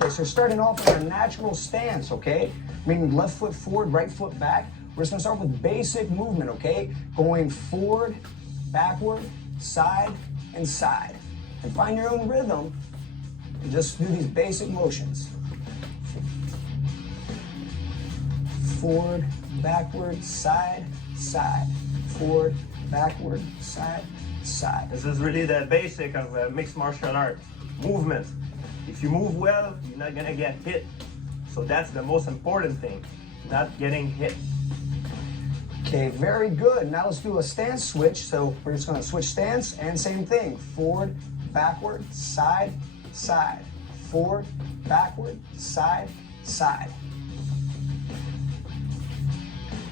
Okay, so starting off with our natural stance, okay? Meaning left foot forward, right foot back. We're just gonna start with basic movement, okay? Going forward, backward, side, and side. And find your own rhythm and just do these basic motions. Forward, backward, side, side. Forward, backward, side, side. This is really the basic of mixed martial art. Movement. If you move well, you're not gonna get hit. So that's the most important thing, not getting hit. Okay, very good. Now let's do a stance switch. So we're just gonna switch stance and same thing. Forward, backward, side, side. Forward, backward, side, side.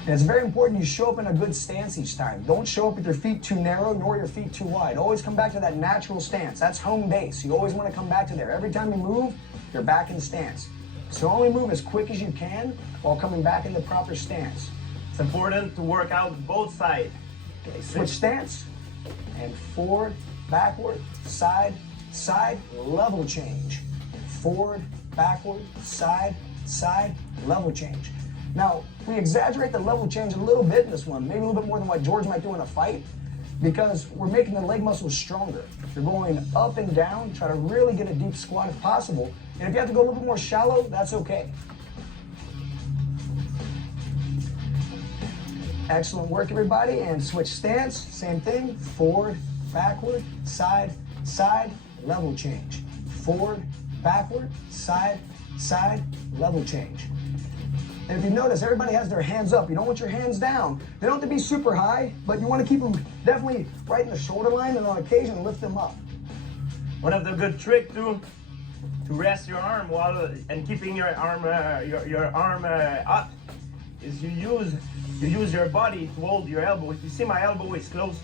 And it's very important you show up in a good stance each time. Don't show up with your feet too narrow nor your feet too wide. Always come back to that natural stance. That's home base. You always want to come back to there. Every time you move, you're back in stance. So only move as quick as you can while coming back into proper stance. It's important to work out both sides. Okay, switch stance and forward, backward, side, side, level change. Forward, backward, side, side, level change. Now, we exaggerate the level change a little bit in this one, maybe a little bit more than what George might do in a fight, because we're making the leg muscles stronger. You're going up and down, try to really get a deep squat if possible. And if you have to go a little bit more shallow, that's okay. Excellent work, everybody. And switch stance, same thing. Forward, backward, side, side, level change. Forward, backward, side, side, level change. And if you notice, everybody has their hands up. You don't want your hands down. They don't have to be super high, but you want to keep them definitely right in the shoulder line, and on occasion lift them up. One of the good tricks too, to rest your arm while and keeping your arm up, is you use your body to hold your elbow. If you see my elbow is close,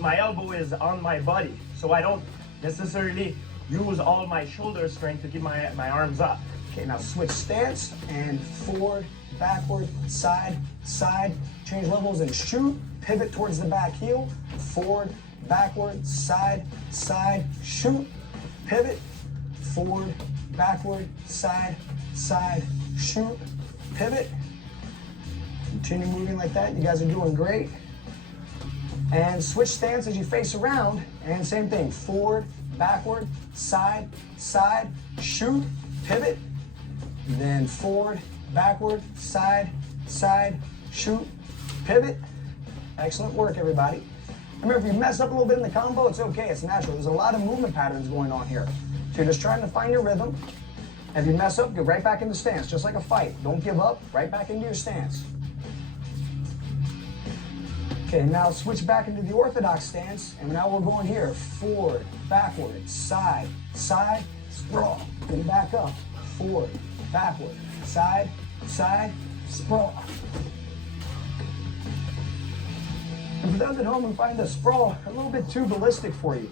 my elbow is on my body, so I don't necessarily use all my shoulder strength to keep my arms up. Okay, now switch stance and forward, backward, side, side. Change levels and shoot. Pivot towards the back heel. Forward, backward, side, side, shoot. Pivot. Forward, backward, side, side, shoot. Pivot. Continue moving like that. You guys are doing great. And switch stance as you face around. And same thing. Forward, backward, side, side, shoot. Pivot. Then forward, backward, side, side, shoot, pivot. Excellent work, everybody. Remember, if you mess up a little bit in the combo, it's okay, it's natural. There's a lot of movement patterns going on here. So you're just trying to find your rhythm. And if you mess up, go right back into stance, just like a fight. Don't give up, right back into your stance. Okay, now switch back into the orthodox stance, and now we're going here. Forward, backward, side, side, sprawl. Then back up, forward, backward, side, side, sprawl. And for those at home who find the sprawl a little bit too ballistic for you,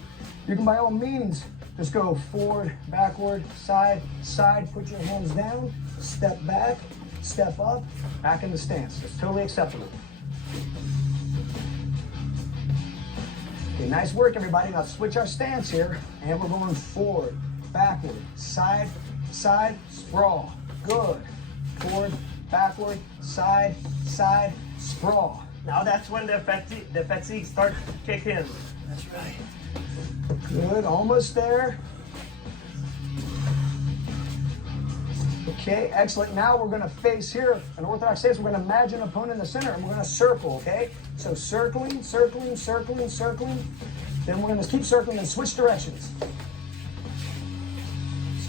you can by all means just go forward, backward, side, side, put your hands down, step back, step up, back into stance. It's totally acceptable. Okay, nice work, everybody. Now switch our stance here, and we're going forward, backward, side, side, sprawl. Good. Forward, backward, side, side, sprawl. Now that's when the fatigue starts to kick in. That's right. Good, almost there. Okay, excellent. Now we're going to face here an orthodox stance. We're going to imagine an opponent in the center, and we're going to circle, okay? So circling, circling, circling, circling. Then we're going to keep circling and switch directions.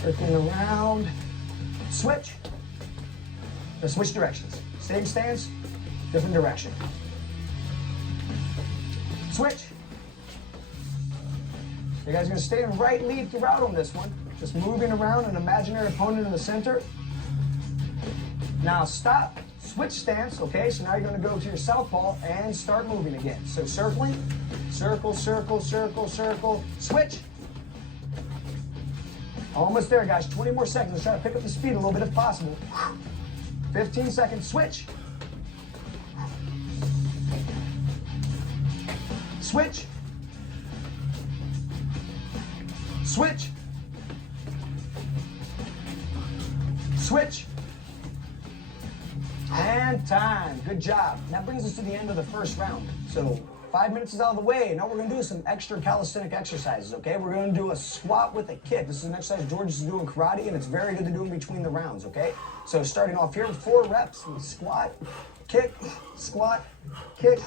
Circling around. Switch. Or switch directions. Same stance, different direction. Switch. You guys are going to stay in right lead throughout on this one. Just moving around an imaginary opponent in the center. Now stop. Switch stance, okay? So now you're going to go to your southpaw and start moving again. So circling, circle, circle, circle, circle, switch. Almost there, guys. 20 more seconds. Let's try to pick up the speed a little bit if possible. 15 seconds. Switch. Switch. Switch. Switch. And time. Good job. That brings us to the end of the first round. So 5 minutes is out of the way. Now we're going to do some extra calisthenic exercises, okay? We're going to do a squat with a kick. This is an exercise George is doing karate, and it's very good to do in between the rounds, okay? So starting off here, 4 reps, squat, kick, squat, kick.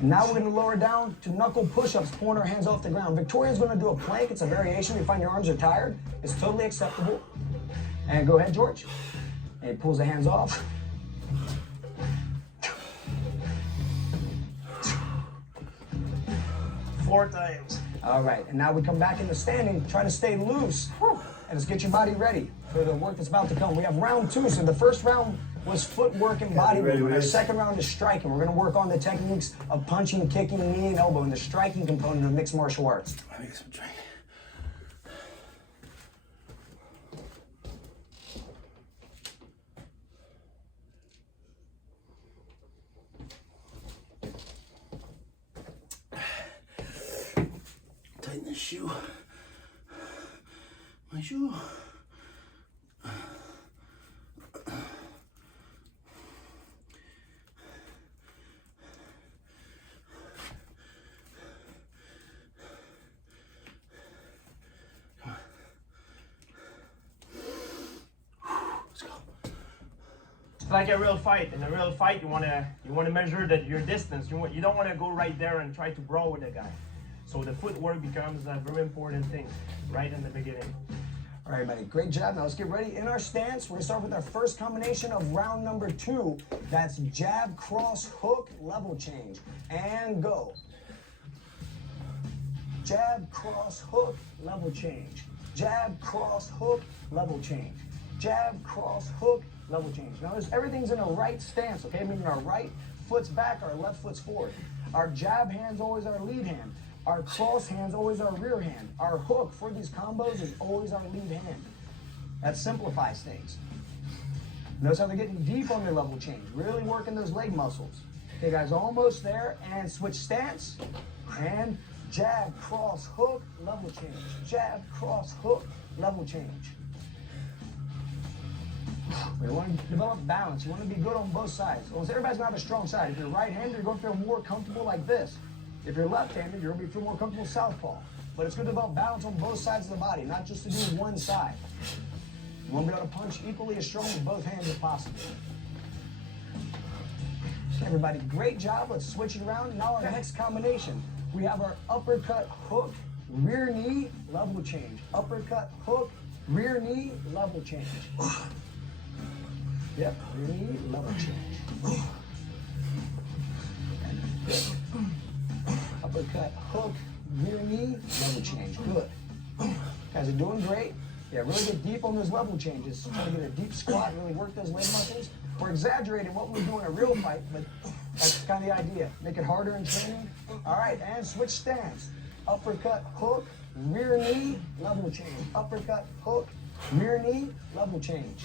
Now we're going to lower down to knuckle push-ups, pulling our hands off the ground. Victoria's going to do a plank. It's a variation. You find your arms are tired. It's totally acceptable. And go ahead, George. And he pulls the hands off. Four times. All right, and now we come back into standing. Try to stay loose. And let's get your body ready for the work that's about to come. We have round 2. So the first round was footwork and body movement. Our second round is striking. We're going to work on the techniques of punching, kicking, knee, and elbow, and the striking component of mixed martial arts. I make some drink. Tighten this shoe. My shoe. It's like a real fight. In a real fight, you wanna measure that your distance. You don't want to go right there and try to brawl with the guy. So the footwork becomes a very important thing right in the beginning. All right, buddy, great job. Now let's get ready. In our stance, we're gonna start with our first combination of round number 2. That's jab, cross, hook, level change. And go. Jab, cross, hook, level change. Jab, cross, hook, level change. Jab, cross, hook, level change. Now everything's in a right stance, okay? Meaning our right foot's back, our left foot's forward. Our jab hand's always our lead hand. Our cross hand's always our rear hand. Our hook for these combos is always our lead hand. That simplifies things. Notice how they're getting deep on their level change, really working those leg muscles. Okay, guys, almost there, and switch stance, and jab, cross, hook, level change. Jab, cross, hook, level change. You want to develop balance. You want to be good on both sides. Almost everybody's going to have a strong side. If you're right-handed, you're going to feel more comfortable like this. If you're left-handed, you're going to feel more comfortable southpaw. But it's good to develop balance on both sides of the body, not just to do one side. You want to be able to punch equally as strong with both hands as possible. Everybody, great job. Let's switch it around. Now our next combination. We have our uppercut, hook, rear knee, level change. Uppercut, hook, rear knee, level change. Yep, rear knee, level change. Uppercut, hook, rear knee, level change. Good. Guys are doing great. Yeah, really get deep on those level changes. Try to get a deep squat, really work those leg muscles. We're exaggerating what we do in a real fight, but that's kind of the idea. Make it harder in training. All right, and switch stance. Uppercut, hook, rear knee, level change. Uppercut, hook, rear knee, level change.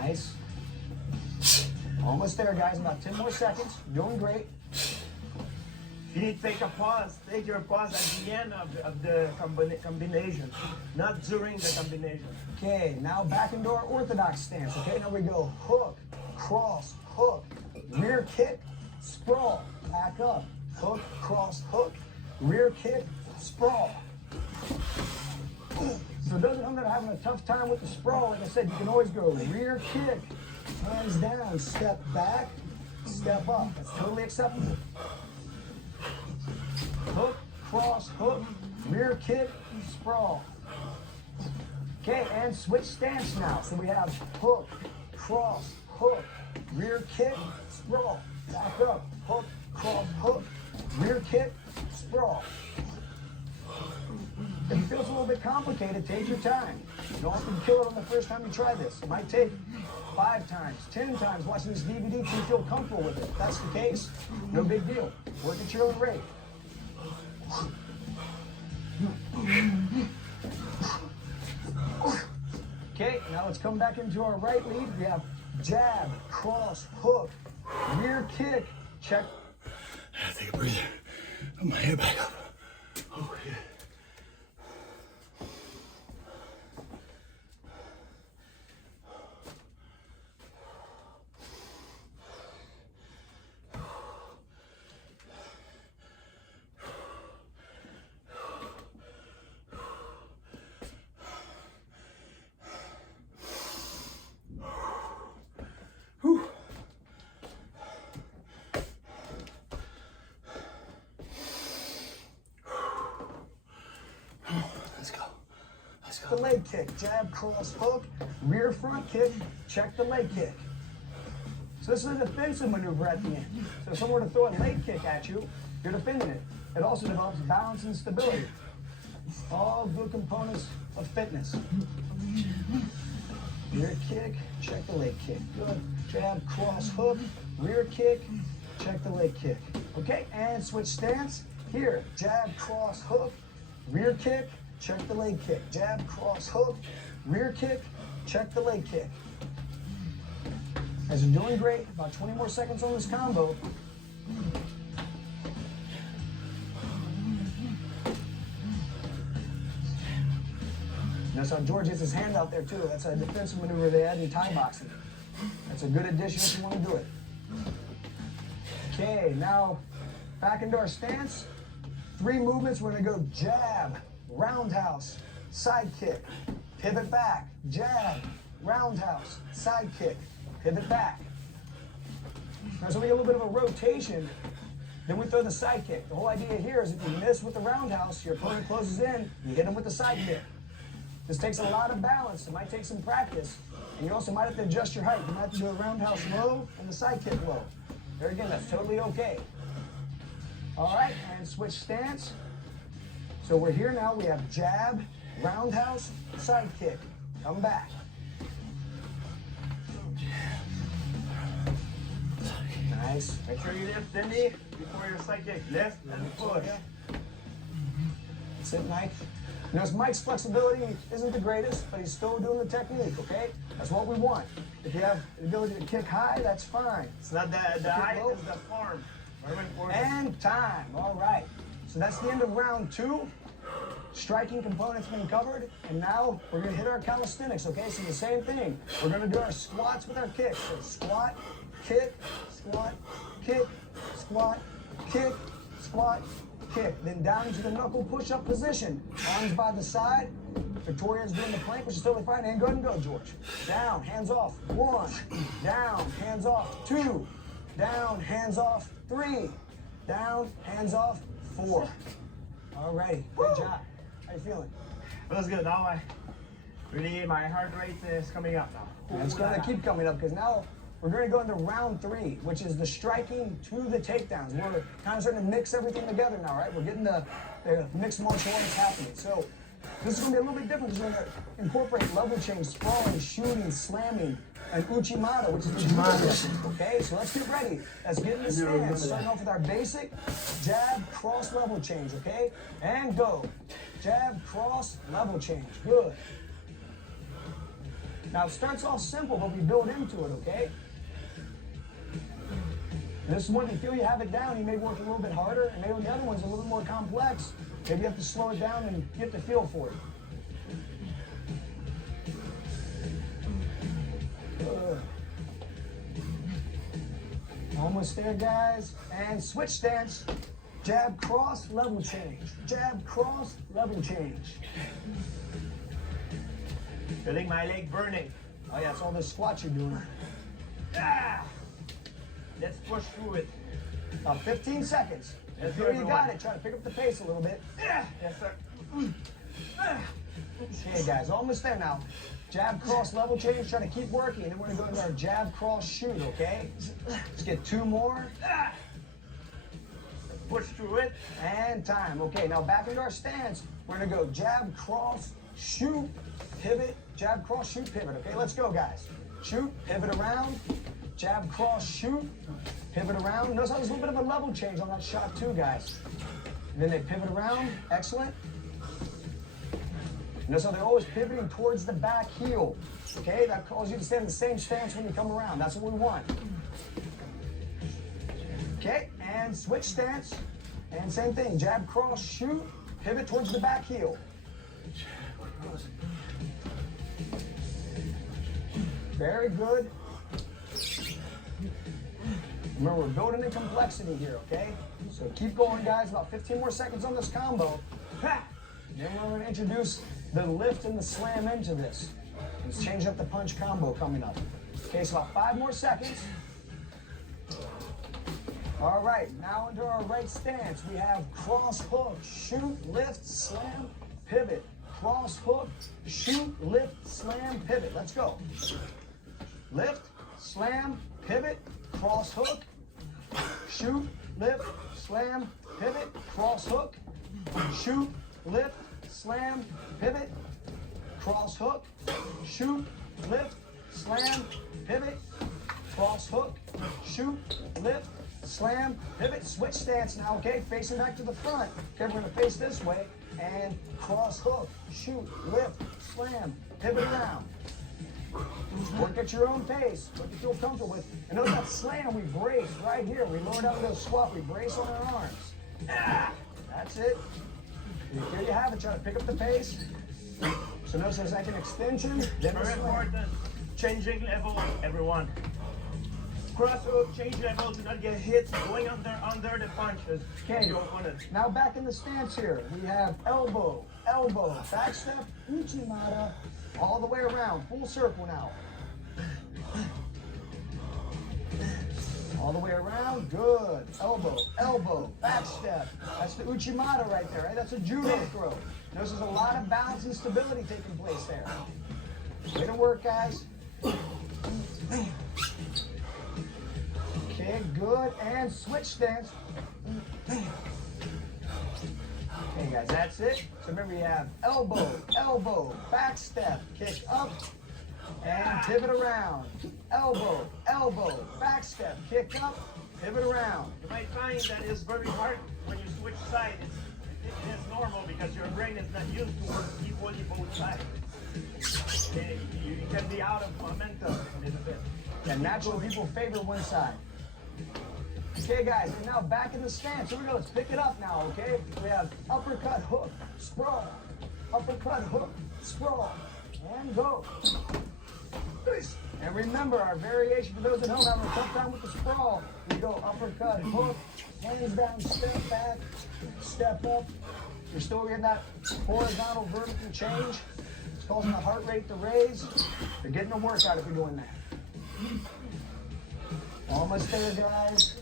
Nice. Almost there, guys. About 10 more seconds. Doing great. If you need to take a pause, take your pause at the end of the combination, not during the combination. Okay, now back into our orthodox stance. Okay, now we go hook, cross, hook, rear kick, sprawl, back up, hook, cross, hook, rear kick, sprawl. So those of them that are having a tough time with the sprawl, like I said, you can always go rear kick, hands down, step back, step up. That's totally acceptable. Hook, cross, hook, rear kick, sprawl. Okay, and switch stance now. So we have hook, cross, hook, rear kick, sprawl. Back up, hook, cross, hook, rear kick, sprawl. If it feels a little bit complicated, take your time. You don't have to kill it on the first time you try this. It might take 5 times, 10 times watching this DVD till you feel comfortable with it. If that's the case, no big deal. Work at your own rate. Okay, now let's come back into our right lead. We have jab, cross, hook, rear kick, check, Take a breather. Put my head back up. Oh, yeah. The leg kick, jab, cross, hook, rear front kick, check the leg kick. So this is a defensive maneuver at the end. So if someone were to throw a leg kick at you, you're defending it. It also develops balance and stability. All good components of fitness. Rear kick, check the leg kick. Good. Jab, cross, hook, rear kick, check the leg kick. Okay, and switch stance. Here, jab, cross, hook, rear kick, check the leg kick. Jab, cross, hook, rear kick, check the leg kick. As you're doing great, about 20 more seconds on this combo. Notice how George gets his hand out there too. That's a defensive maneuver they add in Thai boxing. That's a good addition if you want to do it. Okay, now back into our stance. 3 movements. We're going to go jab, roundhouse, side kick, pivot back, jab, roundhouse, side kick, pivot back. Now, so we get a little bit of a rotation, then we throw the side kick. The whole idea here is if you miss with the roundhouse, your opponent closes in, you hit him with the side kick. This takes a lot of balance. It might take some practice, and you also might have to adjust your height. You might have to do a roundhouse low and the side kick low. There again, that's totally okay. All right, and switch stance. So we're here now. We have jab, roundhouse, side kick. Come back. Nice. Make sure you lift the knee before your side kick. Lift and push. That's it, Mike. Notice Mike's flexibility isn't the greatest, but he's still doing the technique, okay? That's what we want. If you have the ability to kick high, that's fine. It's not the height, it's the form. And time. All right. So that's the end of round 2. Striking components been covered, and now we're going to hit our calisthenics, okay? So the same thing. We're going to do our squats with our kicks. So squat, kick, squat, kick, squat, kick, squat, kick. Then down into the knuckle push-up position. Arms by the side. Victoria's doing the plank, which is totally fine. And go ahead and go, George. Down, hands off. 1. Down, hands off. 2. Down, hands off. 3. Down, hands off. 4. All righty. Great job. How you feeling? Feels good. Now my heart rate is coming up now. And it's going to keep coming up because now we're going to go into round 3, which is the striking to the takedowns. We're kind of starting to mix everything together now, right? We're getting the mixed martial arts happening. So this is going to be a little bit different because we're going to incorporate level change, sprawling, shooting, slamming, and uchimata, which is uchimata. Okay, so let's get ready. Let's get in the stance. Starting off with our basic jab, cross, level change, okay? And go. Jab, cross, level change. Good. Now, it starts off simple, but we build into it, okay? This is when you feel you have it down, you may work a little bit harder, and maybe the other one's a little bit more complex. Maybe you have to slow it down and get the feel for it. Almost there, guys. And switch stance. Jab, cross, level change. Jab, cross, level change. Feeling my leg burning. Oh yeah, it's all this squat you're doing. Ah! Let's push through it. About 15 seconds. Let's Here go, you everyone. got it. Try to pick up the pace a little bit. Yes, sir. Okay, guys, almost there now. Jab, cross, level change. Try to keep working. And then we're going to go into our jab, cross, shoot, okay? Let's get 2 more. Push through it. And time. Okay, now back into our stance. We're going to go jab, cross, shoot, pivot, jab, cross, shoot, pivot. Okay, let's go, guys. Shoot, pivot around, jab, cross, shoot, pivot around. Notice how there's a little bit of a level change on that shot too, guys. And then they pivot around. Excellent. Notice how they're always pivoting towards the back heel. Okay, that calls you to stay in the same stance when you come around. That's what we want. Okay, and And switch stance. And same thing, jab, cross, shoot, pivot towards the back heel. Very good. Remember, we're building in complexity here, okay? So keep going, guys. About 15 more seconds on this combo. Ha! Then we're going to introduce the lift and the slam into this. Let's change up the punch combo coming up. Okay, so about 5 more seconds. All right, now into our right stance. We have cross hook, shoot, lift, slam, pivot. Cross hook, shoot, lift, slam, pivot. Let's go. Lift, slam, pivot, cross hook, shoot, lift, slam, pivot, cross hook, shoot, lift, slam, pivot, cross hook, shoot, lift, slam, pivot, cross hook, shoot, lift, slam, pivot. Switch stance now, okay? Facing back to the front. Okay, we're gonna face this way and cross hook, shoot, lift, slam, pivot around. Work at your own pace, what you feel comfortable with. And notice that slam, we brace right here. We lower down to the squat, we brace on our arms. Ah, that's it. There you have it, try to pick up the pace. So notice there's like an extension, then Very important. Changing level, everyone. Cross hook, change level, do not get hit, going under the punches. Okay, now back in the stance here. We have elbow, elbow, back step, uchimata, all the way around, full circle now. All the way around, good. Elbow, elbow, back step. That's the uchimata right there, right? That's a judo throw. Notice there's a lot of balance and stability taking place there. Way to work, guys. Okay, good, and switch stance. Okay, guys, that's it. So remember, you have elbow, elbow, back step, kick up, and pivot around. Elbow, elbow, back step, kick up, pivot around. You might find that it's very hard when you switch sides. It is normal because your brain is not used to work equally both sides. Okay, you can be out of momentum a little bit. Yeah, naturally, people favor one side. Okay, guys, and now back in the stance. Here we go. Let's pick it up now, okay? We have uppercut, hook, sprawl. Uppercut, hook, sprawl. And go. And remember, our variation for those at home having a tough time with the sprawl. We go uppercut, hook, hands down, step back, step up. You're still getting that horizontal vertical change. It's causing the heart rate to raise. You're getting a workout if you're doing that. Almost there, guys.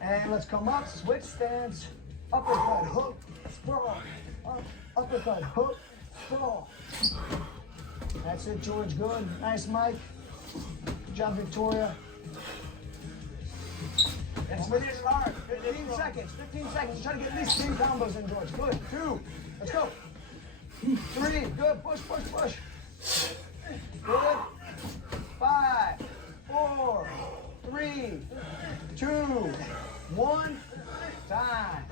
And let's come up, switch stance, uppercut, hook, sprawl, up, uppercut, hook, sprawl. That's it, George, good. Nice, Mike. Good job, Victoria. It's finish hard. 15 seconds, 15 seconds. Try to get at least 10 combos in, George. Good, 2, let's go. 3, good, push, push, push. Good. 5, 4, 3, 2, 1, time.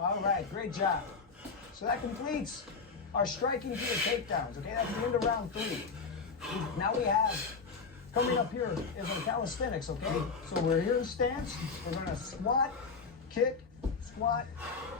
All right, great job. So that completes our striking to the takedowns, okay? That's the end of round 3. Now we have, coming up here is our calisthenics, okay? So we're here in stance. We're gonna squat, kick, squat,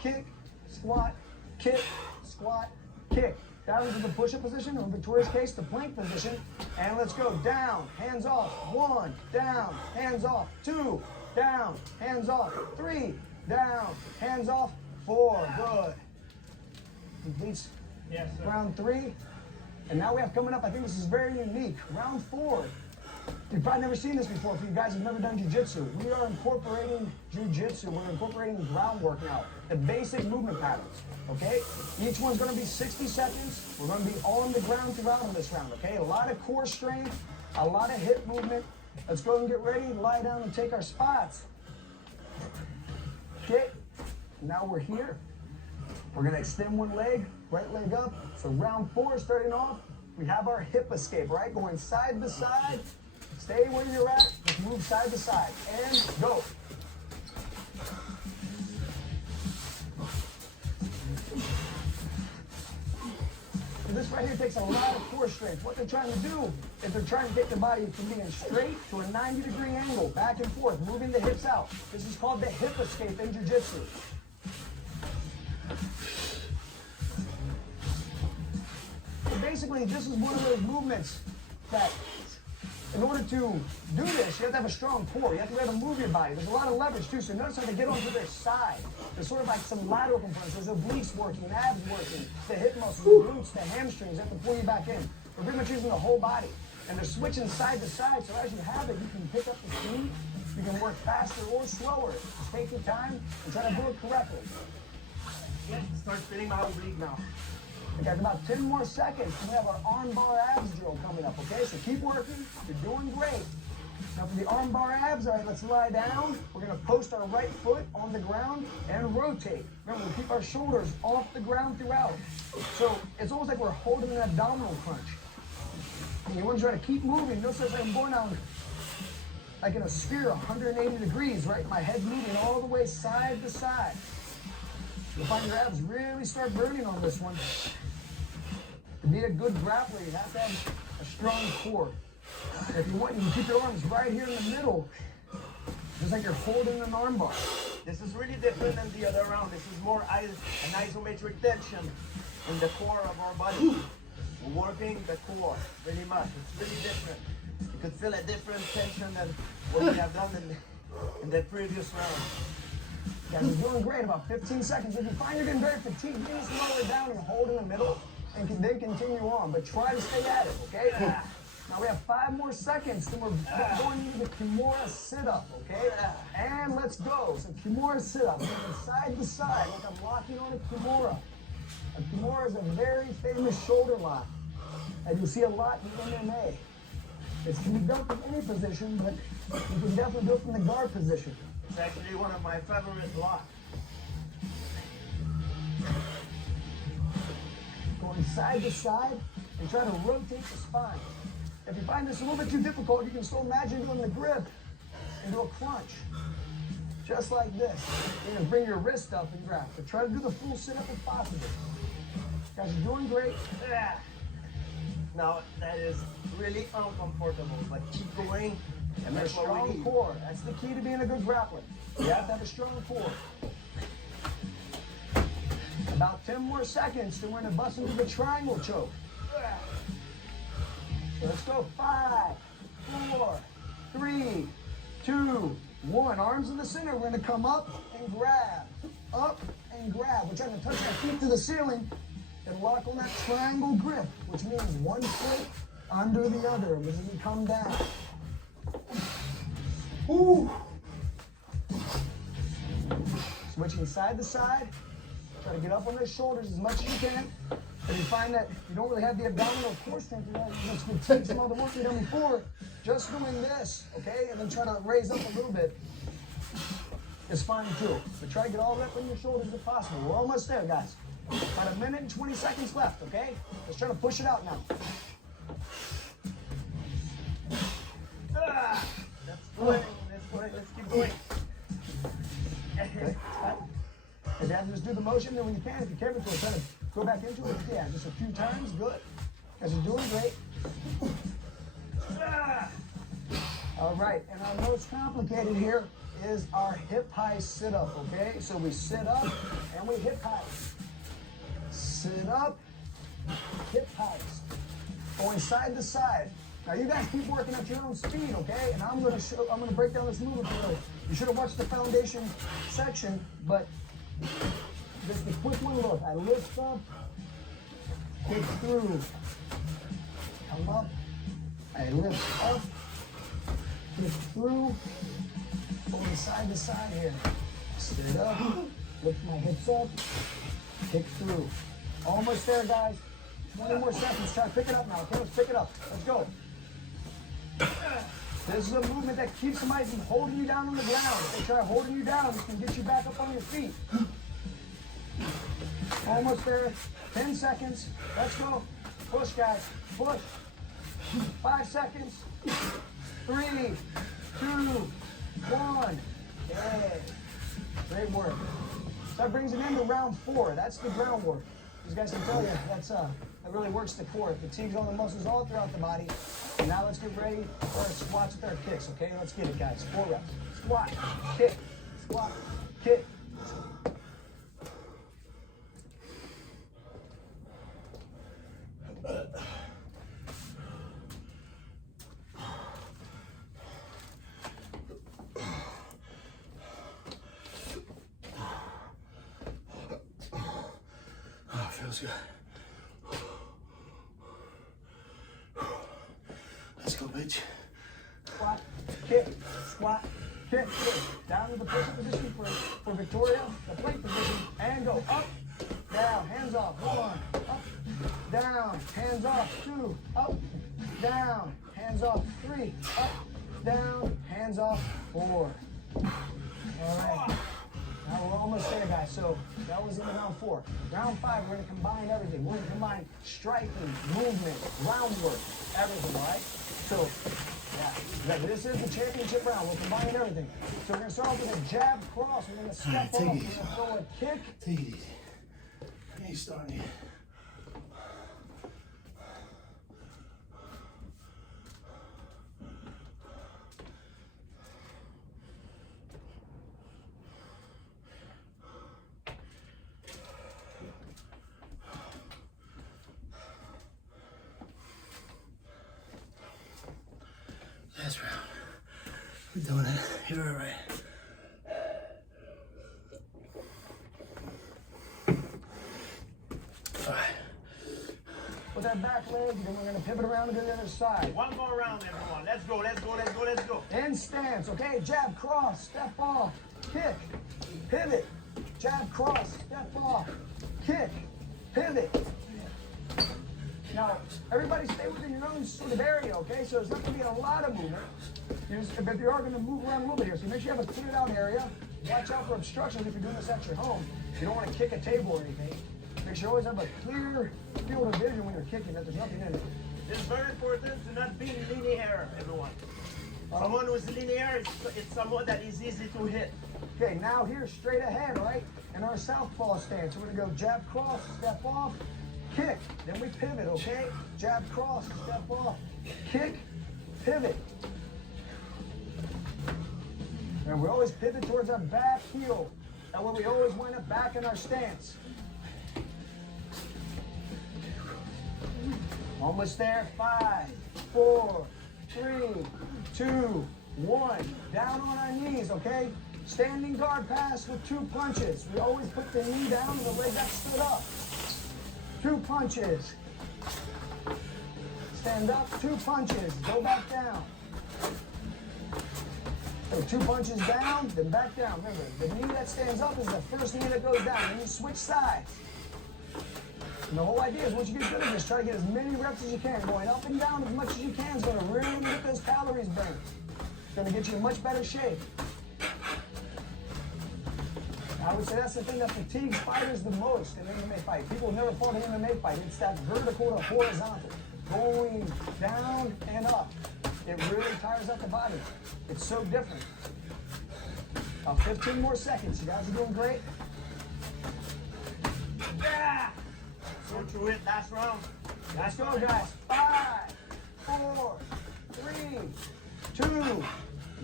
kick, squat, kick, squat, kick. Down into the push-up position, or in Victoria's case, the plank position. And let's go down, hands off. 1, down, hands off. 2, down, hands off. 3, down, hands off. 4, good. Completes round 3. And now we have coming up, I think this is very unique. Round 4 You've probably never seen this before. If you guys have never done jiu-jitsu, we are incorporating jiu-jitsu. We're incorporating groundwork now, the basic movement patterns, okay? Each one's gonna be 60 seconds. We're gonna be on the ground throughout in this round, okay? A lot of core strength, a lot of hip movement. Let's go and get ready, lie down and take our spots. Okay, now we're here. We're gonna extend one leg, right leg up. So round 4 starting off, we have our hip escape, right? Going side to side. Stay where you're at, just move side to side, and go. So this right here takes a lot of core strength. What they're trying to do is they're trying to get the body from being straight to a 90-degree angle, back and forth, moving the hips out. This is called the hip escape in jiu-jitsu. So basically, this is one of those movements that in order to do this, you have to have a strong core. You have to be able to move your body. There's a lot of leverage too, so notice how they get onto their side. There's sort of like some lateral components. There's obliques working, abs working, the hip muscles, the glutes, the hamstrings. They have to pull you back in. We're pretty much using the whole body. And they're switching side to side, so as you have it, you can pick up the speed. You can work faster or slower. Just take your time and try to do it correctly. Yeah, start spinning my oblique now. We got about 10 more seconds. We have our arm bar abs drill coming up, okay? So keep working. You're doing great. Now for the arm bar abs, all right, let's lie down. We're gonna post our right foot on the ground and rotate. Remember, we keep our shoulders off the ground throughout. So it's almost like we're holding an abdominal crunch. And you want to try to keep moving. Notice as I'm going down like in a sphere, 180 degrees, right? My head moving all the way side to side. You'll find your abs really start burning on this one. To be a good grappler, you have to have a strong core. And if you want, you can keep your arms right here in the middle, just like you're holding an arm bar. This is really different than the other round. This is more an isometric tension in the core of our body. We're working the core really much. It's really different. You could feel a different tension than what we have done in the previous round. Guys, you're doing great. About 15 seconds. If you find you're getting very fatigued, you can slow it down and hold in the middle, and then continue on. But try to stay at it, okay? Now we have 5 more seconds, then we're going into the Kimura sit-up, okay? And let's go. So Kimura sit-up, side to side, like I'm locking on a Kimura. A Kimura is a very famous shoulder lock, and you'll see a lot in MMA. It can be done from any position, but you can definitely do it from the guard position. It's actually one of my favorite locks. Going side to side and try to rotate the spine. If you find this a little bit too difficult, you can still imagine doing the grip and do a crunch. Just like this. You're gonna bring your wrist up and grab. But try to do the full sit-up if possible. Guys, you're doing great. Now that is really uncomfortable, but keep going. And a strong core. That's the key to being a good grappler. You have to have a strong core. About 10 more seconds, then we're gonna bust into the triangle choke. So let's go. 5, 4, 3, 2, 1. Arms in the center. We're gonna come up and grab. Up and grab. We're trying to touch our feet to the ceiling and lock on that triangle grip, which means one foot under the other as we come down. Ooh. Switching side to side. Try to get up on those shoulders as much as you can. If you find that you don't really have the abdominal core strength, that's going to take some of the work you've done before. Just doing this, okay? And then try to raise up a little bit. It's fine too. But try to get all the way up on your shoulders if possible. We're almost there, guys. About 1 minute and 20 seconds left, okay? Let's try to push it out now. Let's keep going. Okay. If you have to just do the motion, then when you can, if you care to, try to go back into it. Yeah, just a few times. Good. Guys are doing great. All right, and our most complicated here is our hip high sit up, okay? So we sit up and we hip high. Sit up, hip highs. Going side to side. Now you guys keep working at your own speed, okay? And I'm gonna break down this movement for you. You should have watched the foundation section, but just a quick one look. I lift up, kick through, come up, I lift up, kick through, going side to side here. Straight up, lift my hips up, kick through. Almost there, guys. 20 more seconds. Try to pick it up now. Okay, let's pick it up. Let's go. This is a movement that keeps somebody from holding you down on the ground. If they try holding you down, this can get you back up on your feet. Almost there. 10 seconds. Let's go. Push, guys. Push. 5 seconds. 3, 2, 1. Yeah. Great work. So that brings it into round 4. That's the groundwork. These guys can tell you that really works the core. It fatigues all the muscles all throughout the body. And now let's get ready for our squats with our kicks, okay? Let's get it, guys. 4 reps. Squat, kick, squat, kick. Oh, feels good. Let's go, bitch. Squat, kick, squat, kick. Down to the push-up position for Victoria, the plate position, and go up, down, hands off, hold on, up, down, hands off, 2, up, down, hands off, 3, up, down, hands off, 4. All right. Now we're almost there, guys. So that was in round 4. Round 5, we're going to combine everything. We're going to combine striking, movement, groundwork, everything, all right? So, yeah, this is the championship round. We're combining everything. So we're going to start off with a jab cross. We're going to step off. We're going to throw a kick. Take it easy. You ain't starting yet. Last round. We're doing it. You're all right. All right. With our back leg, then we're going to pivot around to the other side. One more round, everyone. Let's go, let's go, let's go, let's go. In stance, okay? Jab, cross, step off, kick, pivot. Jab, cross, step off, kick, pivot. Now, everybody stay within your own sort of area, okay? So there's not going to be a lot of movement. But you are going to move around a little bit here. So make sure you have a cleared out area. Watch out for obstructions if you're doing this at your home. You don't want to kick a table or anything. Make sure you always have a clear field of vision when you're kicking, that there's nothing in it. It's very important to not be linear, everyone. Someone who's linear, it's someone that is easy to hit. Okay, now here, straight ahead, all right? In our southpaw stance, we're gonna go jab, cross, step off, kick. Then we pivot, okay? Jab, cross, step off, kick, pivot. And we always pivot towards our back heel. That way we always wind up back in our stance. Almost there. 5, 4, 3, 2, 1. Down on our knees, okay? Standing guard pass with 2 punches. We always put the knee down and the leg got stood up. 2 punches. Stand up, 2 punches. Go back down. So 2 punches down, then back down. Remember, the knee that stands up is the first knee that goes down. Then you switch sides. And the whole idea is once you get good at this, try to get as many reps as you can. Going up and down as much as you can is going to really get those calories burned. It's going to get you in much better shape. I would say that's the thing that fatigues fighters the most in an MMA fight. People never fought an MMA fight. It's that vertical to horizontal. Going down and up. It really tires out the body. It's so different. About 15 more seconds. You guys are doing great. Yeah! Go through it, last round. Let's go, guys. 5, 4, 3, 2,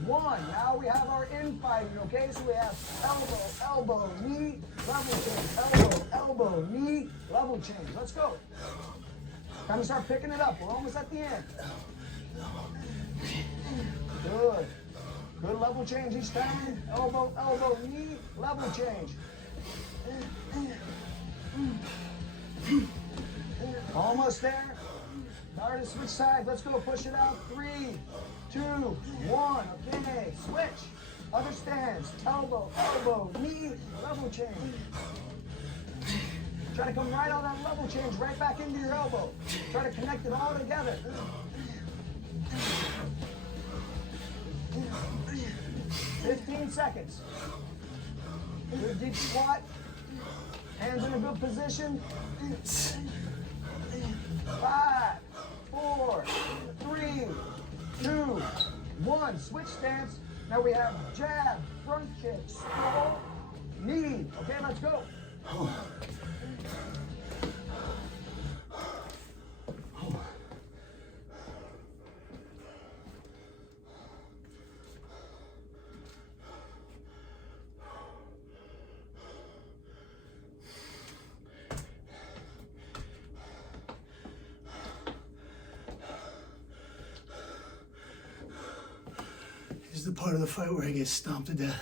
1. Now we have our infighting, okay? So we have elbow, elbow, knee, level change. Elbow, elbow, knee, level change. Let's go. Time to start picking it up. We're almost at the end. Good. Good level change each time. Elbow, elbow, knee, level change. Almost there. Now we're gonna switch sides. Let's go. Push it out. 3, 2, 1. Okay. Switch. Other stance. Elbow, elbow, knee, level change. Try to come right on that level change, right back into your elbow. Try to connect it all together. 15 seconds. Good deep squat. Hands in a good position. 5, 4, 3, 2, 1. Switch stance. Now we have jab, front kick, scroll, knee. Okay, let's go. This is the part of the fight where I get stomped to death.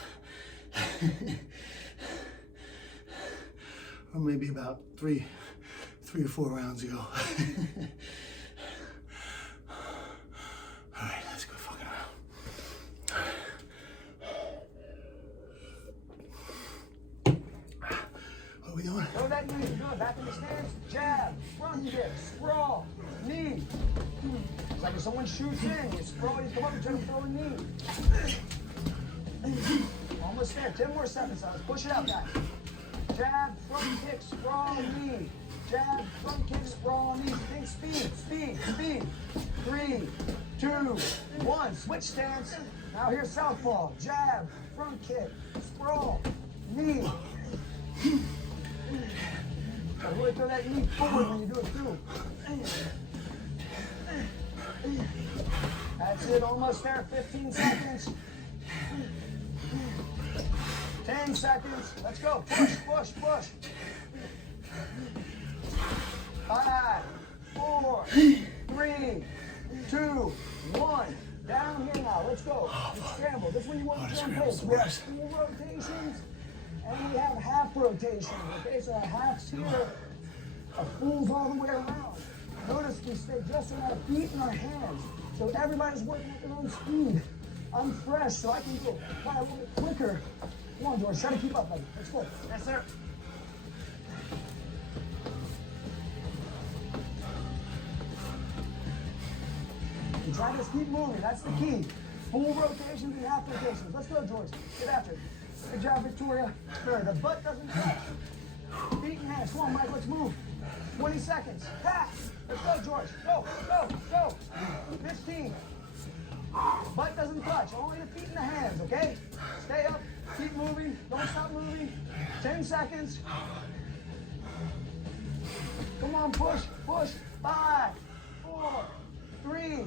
Or maybe about three or 4 rounds ago. All right, let's go fucking around. What are we doing? Throw that knee. Good. Back in the stance. Jab, front kick, sprawl, knee. It's like if someone shoots in, you sprawl, you come up and try to throw a knee. Almost there. 10 more seconds. Let's push it out, guys. Jab, front kick, sprawl, knee. Jab, front kick, sprawl, knee. Think speed, speed, speed. 3, 2, 1. Switch stance. Now here's southpaw. Jab, front kick, sprawl, knee. Gotta really throw that knee forward when you do it too. That's it, almost there. 15 seconds. 10 seconds. Let's go. Push, push, push. 5, 4, 3, 2, 1. Down here now. Let's go. Let's scramble. This one you want to jump pace. We have full rotations and we have half rotations. Okay, so our halves here, our fulls all the way around. Notice we stay just on our feet and our hands. So everybody's working at their own speed. I'm fresh, so I can go kind of a little bit quicker. Come on, George, try to keep up, buddy. Let's go. Yes, sir. You try to keep moving, that's the key. Full rotations and half rotations. Let's go, George. Get after it. Good job, Victoria. Good. The butt doesn't touch. Feet and hands. Come on, Mike, let's move. 20 seconds. Pass. Let's go, George. Go, go, go. 15. Butt doesn't touch. Only the feet and the hands, okay? Stay up. Keep moving. Don't stop moving. 10 seconds. Come on, push, push. 5, 4, 3,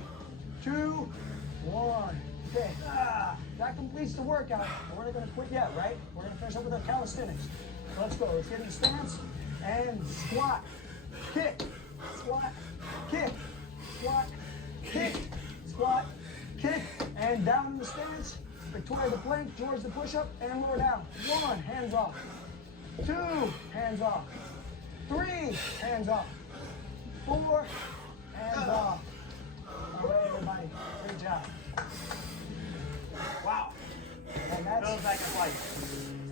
2, 1. Okay. That completes the workout. We're not going to quit yet, right? We're going to finish up with our calisthenics. So let's go. Let's get in stance and squat, kick, squat, kick, squat, kick, squat, kick, and down in the stance. Victoria the plank, George the push-up, and lower down. 1, hands off. 2, hands off. 3, hands off. 4, hands off. All right, everybody. Great job. Wow. And that's, Feels like a flight.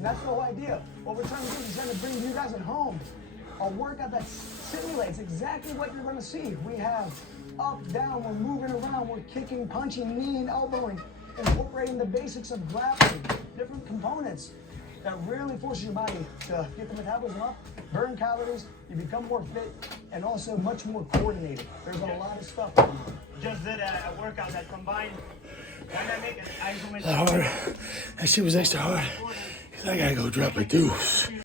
and that's the whole idea. What we're trying to do is trying to bring you guys at home a workout that simulates exactly what you're going to see. We have up, down, we're moving around, we're kicking, punching, kneeing, elbowing, incorporating the basics of grappling, different components that really forces your body to get the metabolism up, burn calories, you become more fit, and also much more coordinated. There's a lot of stuff. Just did a workout that combined dynamic and isometric. That hard. That shit was extra hard. 'Cause I gotta go drop a deuce.